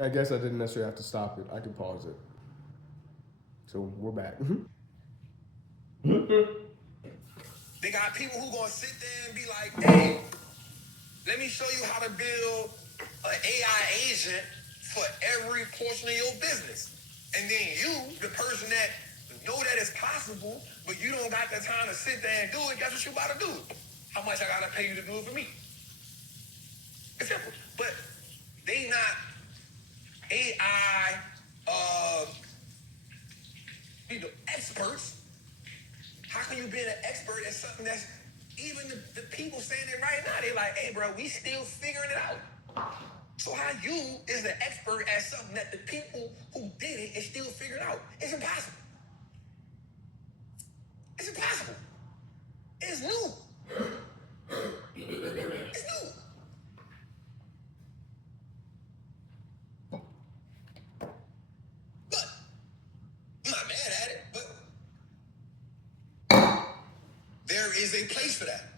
I guess I didn't necessarily have to stop it. I could pause it. So we're back. They got people who gonna sit there and be like, hey, let me show you how to build an AI agent for every portion of your business. And then you, the person that know that it's possible, but you don't got the time to sit there and do it, guess what you about to do? How much I gotta pay you to do it for me? It's simple. But they not AI experts. How can you be an expert at something that's even the people saying it right now? They're like, hey, bro, we still figuring it out. So how you is the expert at something that the people who did it is still figuring out? It's impossible. It's impossible. It's new. It's new. But I'm not mad at it, but there is a place for that.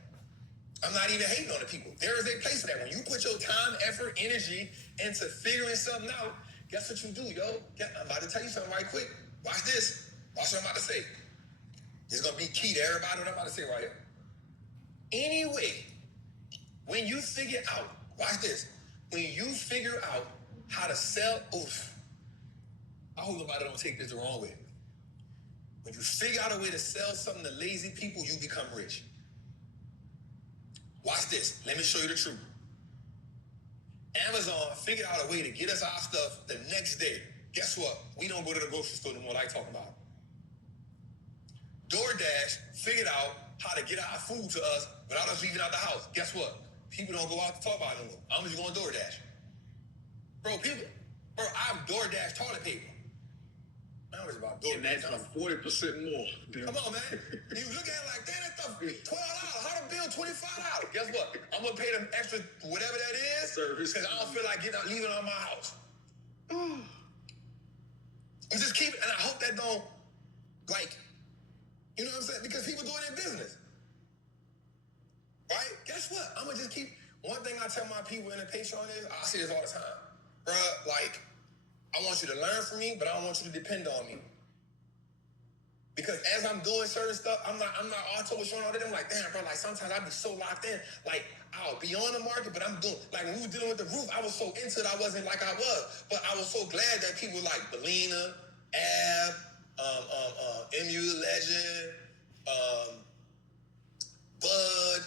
I'm not even hating on the people. There is a place for that. When you put your time, effort, energy into figuring something out, guess what you do, yo? I'm about to tell you something right quick. Watch this. Watch what I'm about to say. This is going to be key to everybody what I'm about to say right here. Anyway, when you figure out, watch this. When you figure out how to sell, I hope nobody don't take this the wrong way. When you figure out a way to sell something to lazy people, you become rich. Watch this. Let me show you the truth. Amazon figured out a way to get us our stuff the next day. Guess what? We don't go to the grocery store no more like talking about. DoorDash figured out how to get our food to us without us leaving out the house. Guess what? People don't go out to talk about it no more. I'm just going DoorDash. Bro, I've DoorDash toilet paper. I was about DoorDash. And that's like 40% more. Come on, man. You look at it like, damn, that stuff $12. How to bill $25? Guess what? I'm going to pay them extra, whatever that is, service, because I don't feel like leaving it on my house. And just keep it, and I hope that don't, like, you know what I'm saying? Because people do it in business. Right? Guess what? I'm going to just keep, one thing I tell my people in the Patreon is, I say this all the time, bruh, like, I want you to learn from me, but I don't want you to depend on me. Because as I'm doing certain stuff, I'm not auto showing all that. I'm like, damn, bro, like sometimes I be so locked in. Like, I'll be on the market, but I'm doing, like when we were dealing with the roof, I was so into it, I wasn't like I was. But I was so glad that people like Belina, Ab, MU Legend, Bud,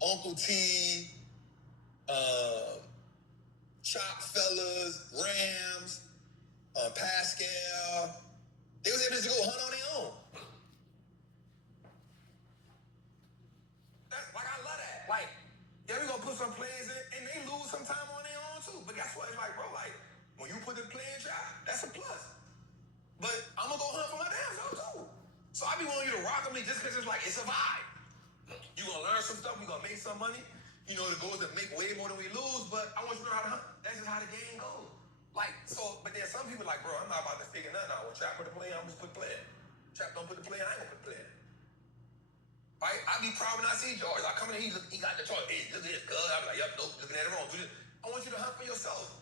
Uncle T, Chop Fellas, Rams, Pascal, they was able to go hunt on their own. That's, like, I love that. Like, yeah, we gonna put some plays in, and they lose some time on their own too. But guess what? It's like, bro, like, when you put the play in job, that's a plus. But I'm gonna go hunt for my damn self too. So I be wanting you to rock with me just because it's like, it's a vibe. You gonna learn some stuff, we gonna make some money. You know, the goal is to make way more than we lose, but I want you to know how to hunt. That's just how the game goes. Like, so, but there's some people like, bro, I'm not about to figure nothing out. When Trap put the play, I'm just put the play in. Trap don't put the play in, I ain't gonna put the play in. Right? I be proud when I see George. I come in, he got the choice. Hey, look at this, cuz. I be like, yep, nope, looking at it wrong. Do this. I want you to hunt for yourself.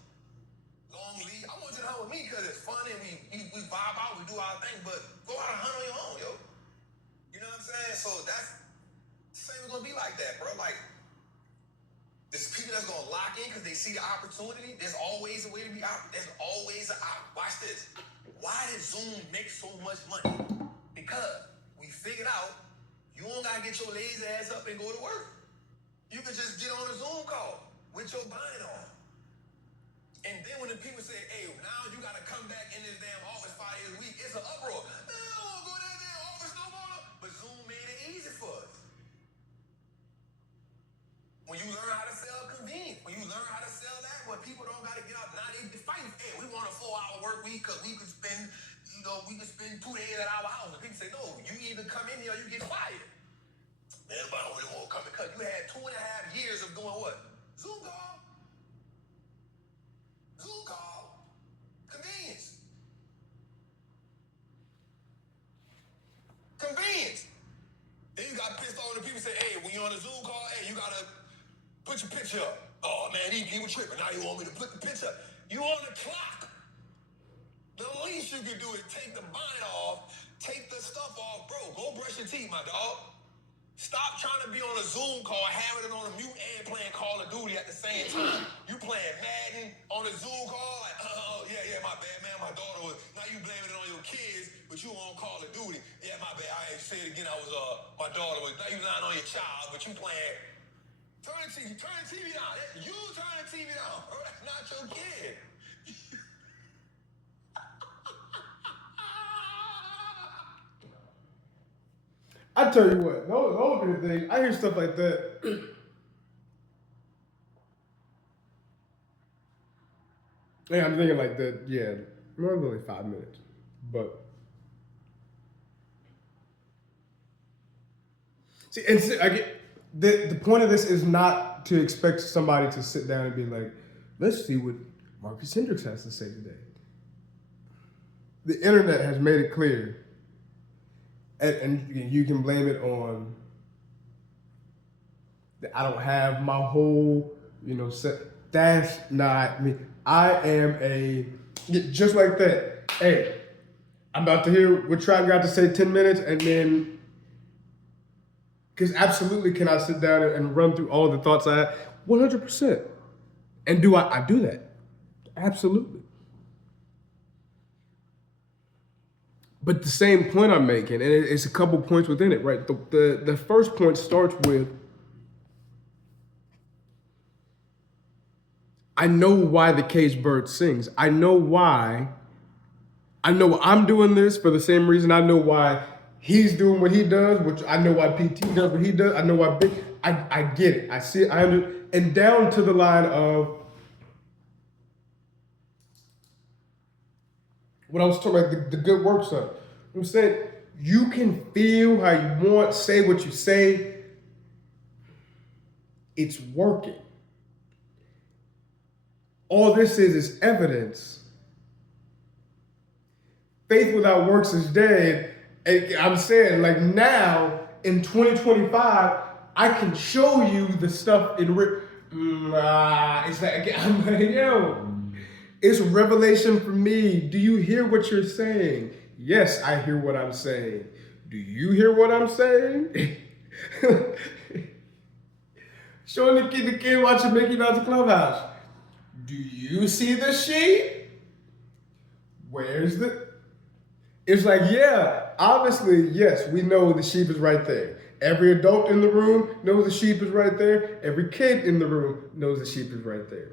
Long lead. I want you to hunt with me because it's fun and we vibe out, we do our thing, but go out and hunt on your own, yo. You know what I'm saying? So that's the same is gonna be like that, bro. Like, there's people that's gonna lock in because they see the opportunity. There's always a way to be out. There's always an out. Watch this. Why did Zoom make so much money? Because we figured out you don't gotta get your lazy ass up and go to work. You can just get on a Zoom call with your bonnet on. And then when the people say, hey, now you gotta come back in this damn office 5 days a week, it's an uproar. Man, I don't wanna go to that damn office no more. But Zoom made it easy for us. When you learn how to sell convenience, when you learn how to sell that, when people don't gotta get out, now they fight. Hey, we want a 4-hour work week because we could spend, we could spend 2 days at our house. And people say, no, you either come in here or you get fired. Man, but I really won't come because you had 2.5 years of doing what? Zoom call. Zoom call. Convenience. Convenience. Then you got pissed off when the people say, hey, when you're on a Zoom call, hey, you gotta put your picture up. Oh man, these people tripping. Now you want me to put the picture. You on the clock. The least you can do is take the bonnet off, take the stuff off, bro. Go brush your teeth, my dog. Stop trying to be on a Zoom call, having it on a mute and playing Call of Duty at the same time. You playing Madden on a Zoom call, like, yeah, my bad, man. My daughter was. Now you blaming it on your kids, but you on Call of Duty. Yeah, my bad. I ain't say it again. I was my daughter was. Now you not on your child, but you playing. Turn the TV on. You turn the TV on, bro. That's not your kid. I tell you what, those are the things. I hear stuff like that. Yeah, I'm thinking like that. Yeah, only 5 minutes, but see, I get the point of this is not to expect somebody to sit down and be like, let's see what Marcus Hendricks has to say today. The internet has made it clear. And you can blame it on that I don't have my whole, set. That's not me. I am just like that. Hey, I'm about to hear what Trap got to say 10 minutes, and then, because absolutely can I sit down and run through all the thoughts I have? 100%. And do I do that? Absolutely. But the same point I'm making, and it's a couple points within it, right? The first point starts with, I know why the caged bird sings. I know why. I know I'm doing this for the same reason. I know why he's doing what he does, which I know why PT does what he does. I know why I get it. I see it. And down to the line of what I was talking about, the good work stuff. I'm saying you can feel how you want, say what you say. It's working. All this is evidence. Faith without works is dead. And I'm saying, like, now in 2025, I can show you the stuff in it's like, I'm like, yo. It's revelation for me. Do you hear what you're saying? Yes, I hear what I'm saying. Do you hear what I'm saying? Showing the kid watching Mickey Mouse Clubhouse. Do you see the sheep? Where's the... It's like, yeah, obviously, yes, we know the sheep is right there. Every adult in the room knows the sheep is right there. Every kid in the room knows the sheep is right there.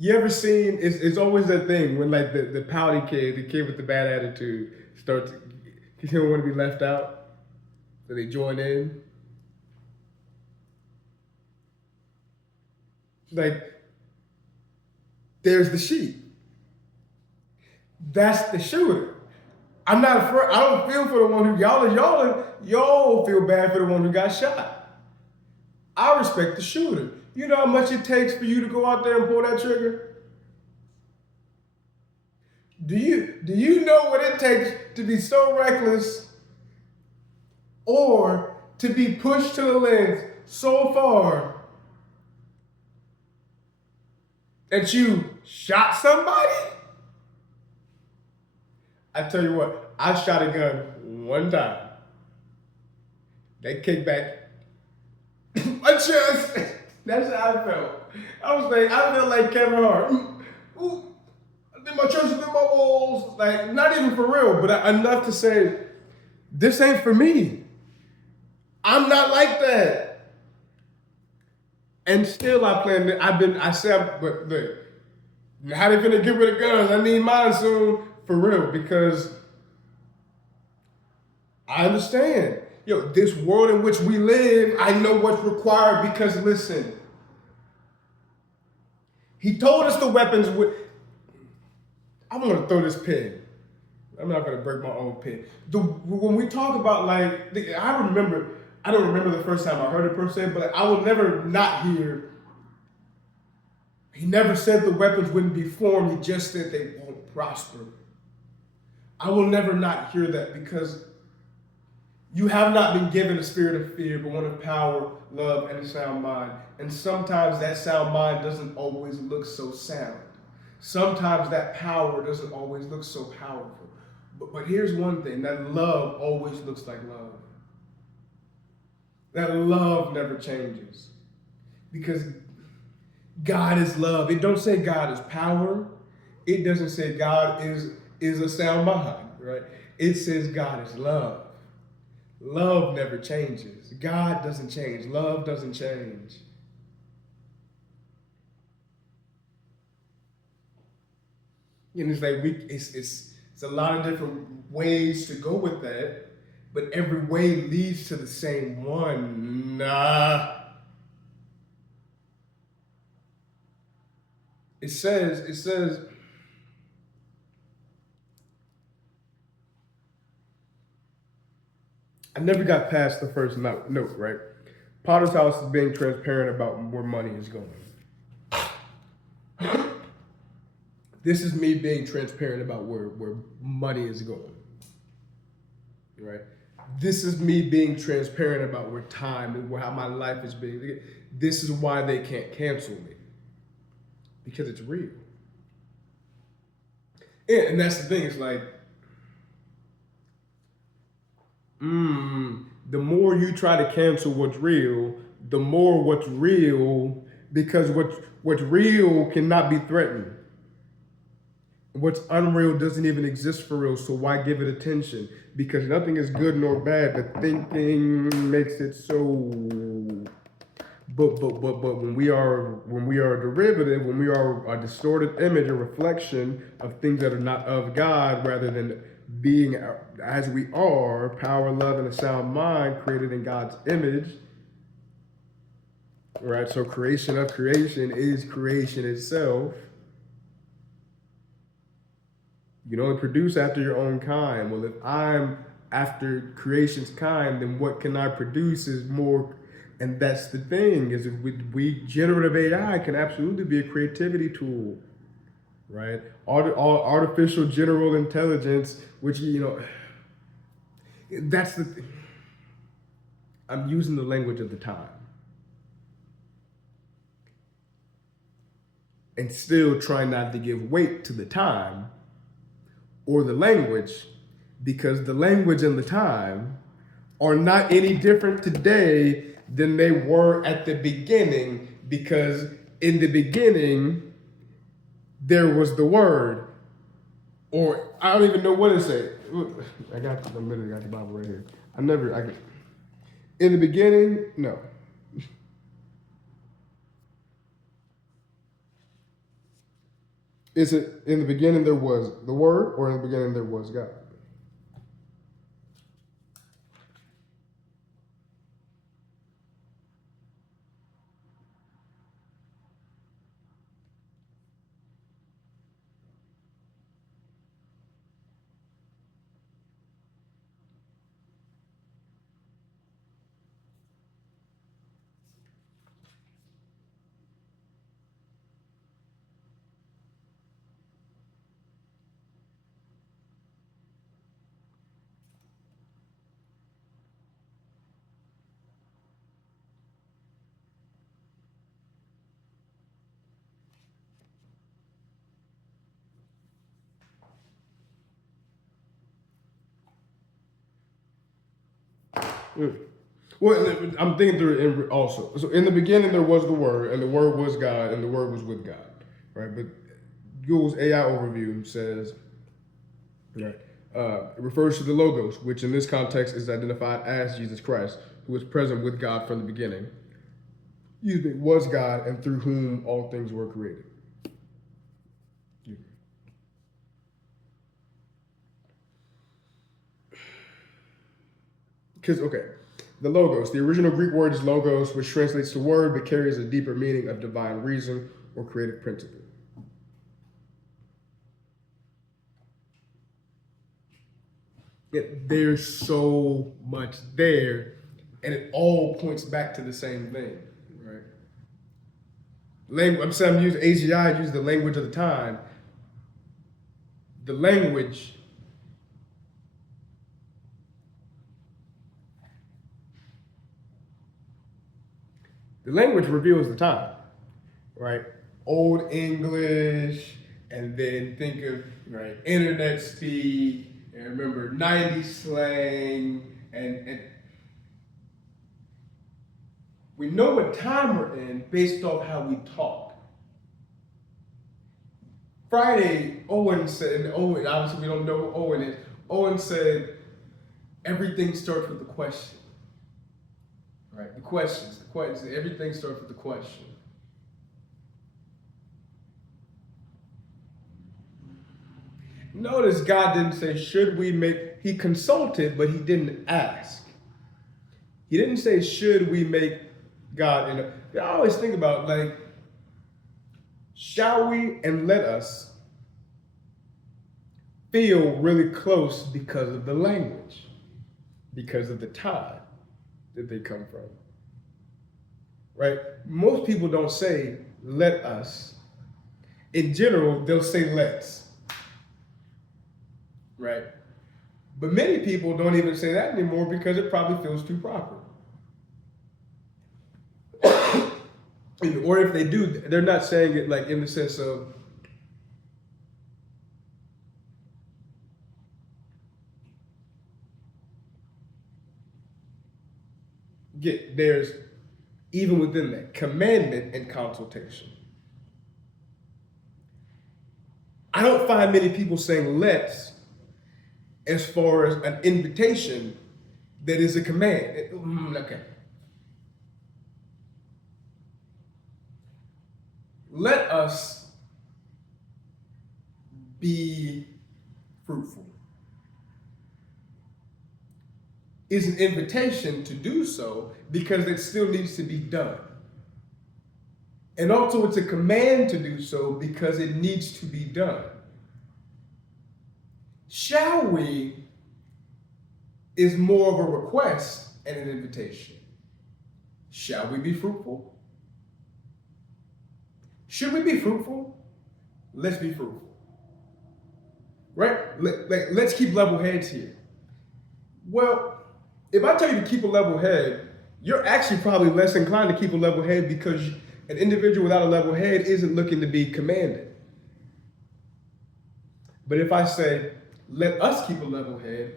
You ever seen, it's always that thing when like the pouty kid, the kid with the bad attitude, starts, he don't want to be left out, so they join in. Like, there's the sheep. That's the shooter. I'm not afraid, I don't feel for the one who, y'all feel bad for the one who got shot. I respect the shooter. You know how much it takes for you to go out there and pull that trigger? Do you know what it takes to be so reckless or to be pushed to the lens so far that you shot somebody? I tell you what, I shot a gun one time. They kicked back my chest. That's how I felt. I felt like Kevin Hart. Ooh, I did my chest and my balls. Like, not even for real, but enough to say, this ain't for me. I'm not like that. And still but look, how they finna get rid of guns? I need mine soon, for real, because I understand. Yo, this world in which we live, I know what's required because listen, he told us the weapons would. I'm gonna throw this pen. I'm not gonna break my own pen. When we talk about like, I don't remember the first time I heard it per se, but I will never not hear. He never said the weapons wouldn't be formed. He just said they won't prosper. I will never not hear that because You have not been given a spirit of fear, but one of power, love, and a sound mind. And sometimes that sound mind doesn't always look so sound. Sometimes that power doesn't always look so powerful. But here's one thing, that love always looks like love. That love never changes. Because God is love. It don't say God is power. It doesn't say God is a sound mind, right? It says God is love. Love never changes. God doesn't change. Love doesn't change. And it's like it's a lot of different ways to go with that, but every way leads to the same one. It says I never got past the first note, right? Potter's House is being transparent about where money is going. This is me being transparent about where money is going, right? This is me being transparent about where time and how my life is being. This is why they can't cancel me, because it's real. And that's the thing. It's like, the more you try to cancel what's real, the more what's real, because what's real cannot be threatened. What's unreal doesn't even exist for real, so why give it attention? Because nothing is good nor bad. The thinking makes it so. But when we are a derivative, when we are a distorted image, a reflection of things that are not of God, rather than being as we are, power, love, and a sound mind created in God's image. Right? So creation of creation is creation itself. You can only produce after your own kind. Well, if I'm after creation's kind, then what can I produce is more. And that's the thing, is if we generative AI can absolutely be a creativity tool, right? Artificial general intelligence, which, that's the thing. I'm using the language of the time. And still trying not to give weight to the time or the language, because the language and the time are not any different today than they were at the beginning, because in the beginning there was the word, or I don't even know what to say. I got the Bible right here. In the beginning, no. Is it in the beginning there was the word, or in the beginning there was God? Well, I'm thinking through it also. So in the beginning there was the Word, and the Word was God, and the Word was with God, right? But Google's AI overview says, right, it refers to the Logos, which in this context is identified as Jesus Christ, who was present with God from the beginning. Was God, and through whom all things were created. Because, okay, the Logos, the original Greek word is logos, which translates to word, but carries a deeper meaning of divine reason or creative principle. There's so much there, and it all points back to the same thing, right? I'm saying I'm using AGI, use the language of the time. The language The language reveals the time, right? Old English, and then think of internet speak, and remember 90s slang, and we know what time we're in based off how we talk. Friday, Owen said, and Owen, obviously we don't know who Owen is. Owen said, everything starts with the question. Right? The questions, everything starts with the question. Notice God didn't say, should we make, he consulted, but he didn't ask. He didn't say, should we make God, I always think about, shall we and let us feel really close because of the language, because of the time that they come from, right? Most people don't say, let us. In general, they'll say, let's. Right? But many people don't even say that anymore because it probably feels too proper. Or if they do, they're not saying it like in the sense of there's even within that commandment and consultation. I don't find many people saying let's as far as an invitation that is a command. Okay. Let us be fruitful is an invitation to do so because it still needs to be done. And also it's a command to do so because it needs to be done. Shall we is more of a request and an invitation. Shall we be fruitful? Should we be fruitful? Let's be fruitful. Right? Let's keep level heads here. Well, if I tell you to keep a level head, you're actually probably less inclined to keep a level head because an individual without a level head isn't looking to be commanded. But if I say, let us keep a level head,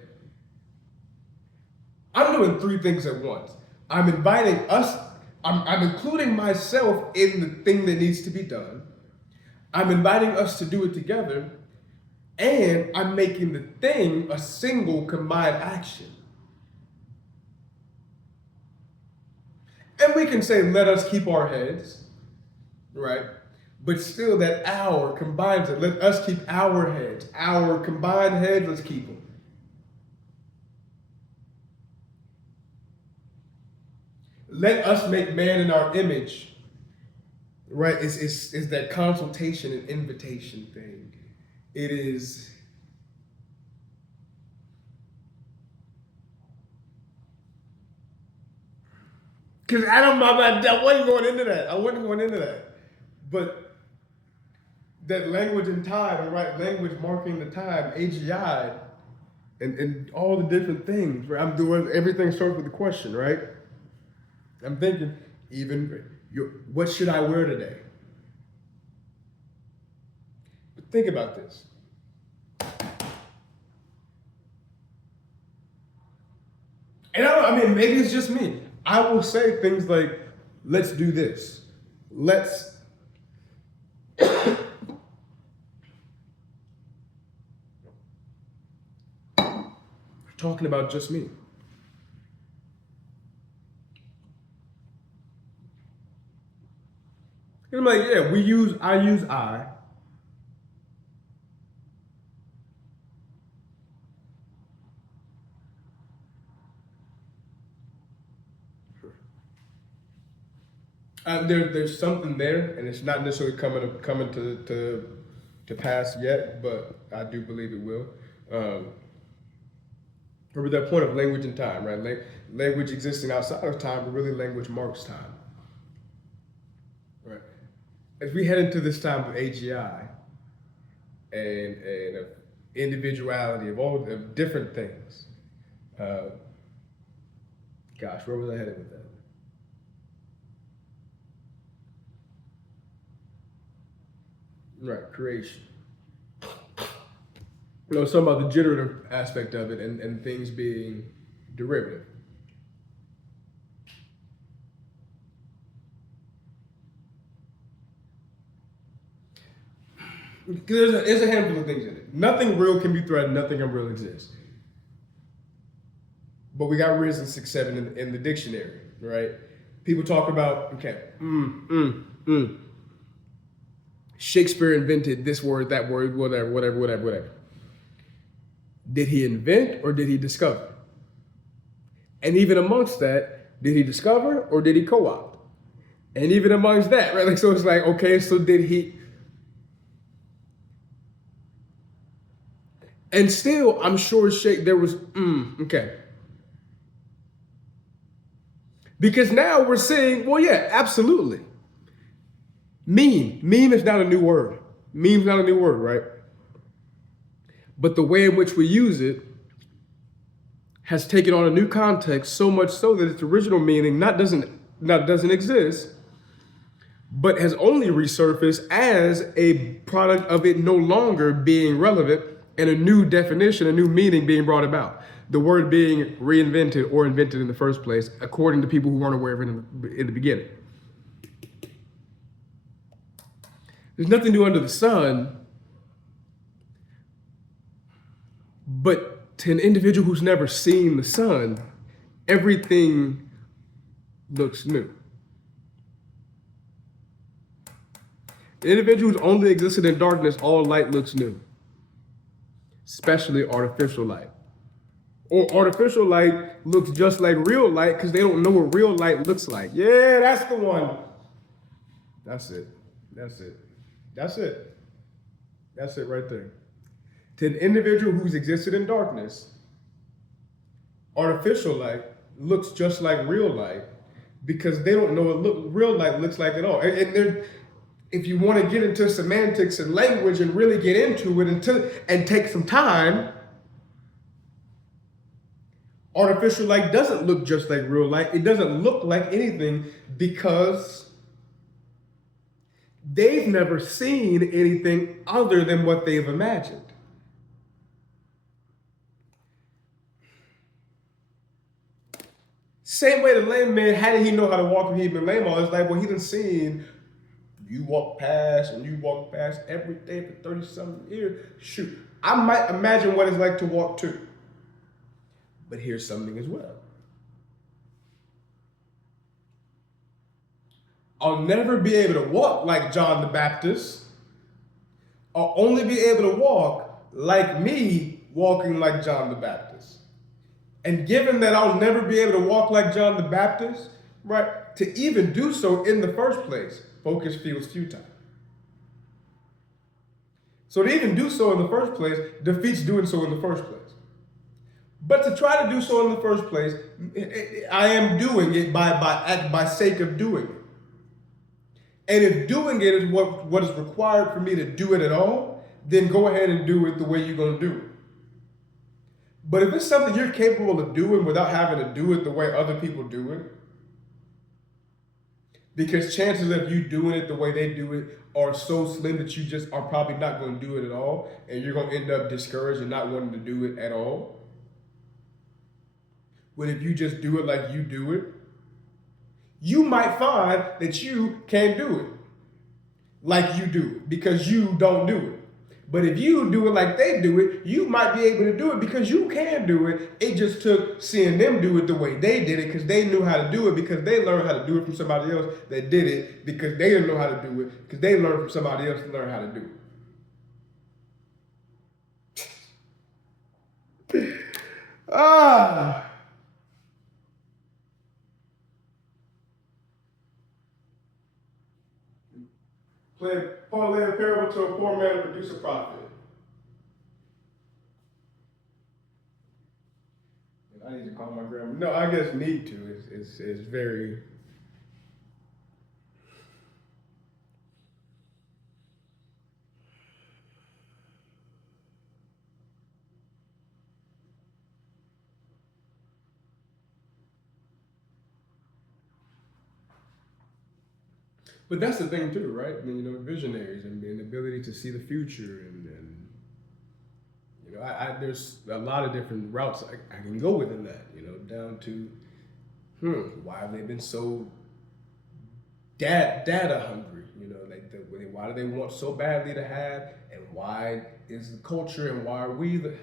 I'm doing three things at once. I'm inviting us, I'm including myself in the thing that needs to be done. I'm inviting us to do it together, and I'm making the thing a single combined action. And we can say, let us keep our heads, right? But still that our combines it. Let us keep our heads. Our combined heads, let's keep them. Let us make man in our image, right? It's that consultation and invitation thing. It is... Because I wasn't going into that. But that language and time, the right language marking the time, AGI, and all the different things, right? I'm doing everything starts with the question, right? I'm thinking, what should I wear today? But think about this. And maybe it's just me. I will say things like, let's do this. Let's talking about just me. And I'm like, yeah, I use I. There's something there, and it's not necessarily coming to pass yet, but I do believe it will. Or that point of language and time, right? Language existing outside of time, but really language marks time. Right? As we head into this time of AGI and of individuality, of different things. Where was I headed with that? Right, creation. You know, it's talking about the generative aspect of it and things being derivative. Because there's a handful of things in it. Nothing real can be threatened, nothing unreal exists. But we got risen 6-7 in the dictionary, right? People talk about, okay, Shakespeare invented this word, that word, whatever. Did he invent or did he discover? And even amongst that, did he discover or did he co-opt? And even amongst that, right? Like, so it's like, okay, so did he? And still, I'm sure there was, okay. Because now we're saying, well, yeah, absolutely. Meme is not a new word. Meme's not a new word, right? But the way in which we use it has taken on a new context, so much so that its original meaning not doesn't exist, but has only resurfaced as a product of it no longer being relevant and a new definition, a new meaning being brought about. The word being reinvented or invented in the first place, according to people who weren't aware of it in the beginning. There's nothing new under the sun, but to an individual who's never seen the sun, everything looks new. The individual who's only existed in darkness, all light looks new, especially artificial light. Or artificial light looks just like real light because they don't know what real light looks like. Yeah, that's the one. That's it. That's it. That's it. That's it right there. To an individual who's existed in darkness, artificial light looks just like real light because they don't know what real light looks like at all. And if you want to get into semantics and language and really get into it and take some time, artificial light doesn't look just like real light. It doesn't look like anything because they've never seen anything other than what they've imagined. Same way the lame man, how did he know how to walk if he'd been lame all his life? Well, he done seen you walk past every day for 30-something years. Shoot, I might imagine what it's like to walk too. But here's something as well. I'll never be able to walk like John the Baptist. I'll only be able to walk like me walking like John the Baptist. And given that I'll never be able to walk like John the Baptist, right, to even do so in the first place, focus feels futile. So to even do so in the first place defeats doing so in the first place. But to try to do so in the first place, I am doing it by sake of doing it. And if doing it is what is required for me to do it at all, then go ahead and do it the way you're going to do it. But if it's something you're capable of doing without having to do it the way other people do it, because chances of you doing it the way they do it are so slim that you just are probably not going to do it at all, and you're going to end up discouraged and not wanting to do it at all. But if you just do it like you do it, you might find that you can't do it like you do it because you don't do it. But if you do it like they do it, you might be able to do it because you can do it. It just took seeing them do it the way they did it because they knew how to do it because they learned how to do it from somebody else that did it because they didn't know how to do it because they learned from somebody else to learn how to do it. Parlay a parable to a poor man to produce a profit. I need to call my grandma. No, I guess need to is very. But that's the thing too, right? I mean, you know, visionaries and the ability to see the future, and you know, there's a lot of different routes I can go within that. You know, down to why have they been so data hungry? You know, like why do they want so badly to have, and why is the culture, and why are we the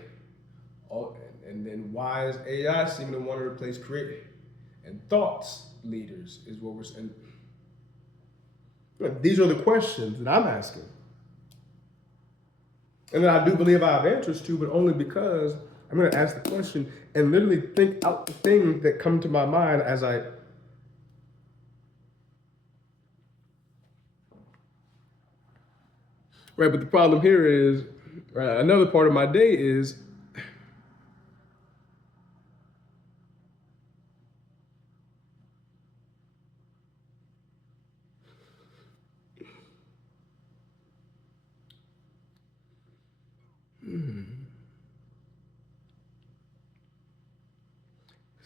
all, and then why is AI seeming to want to replace creative and thoughts leaders is what we're saying. These are the questions that I'm asking. And then I do believe I have answers to, but only because I'm going to ask the question and literally think out the things that come to my mind as I. Right, but the problem here is, right, another part of my day is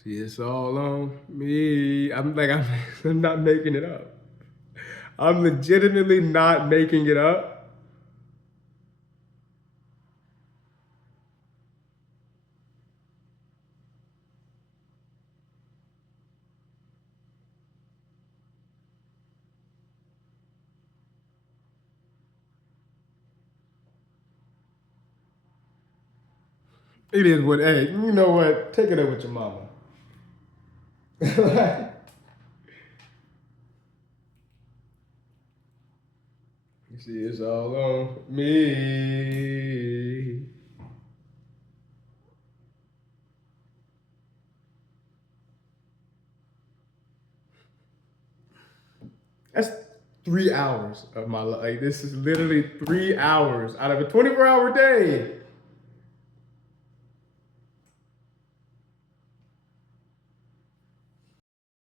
see, it's all on me. I'm not making it up. I'm legitimately not making it up. It is what, hey, you know what? Take it up with your mama. You see, it's all on me. That's 3 hours of my life. Like, this is literally 3 hours out of a 24-hour day.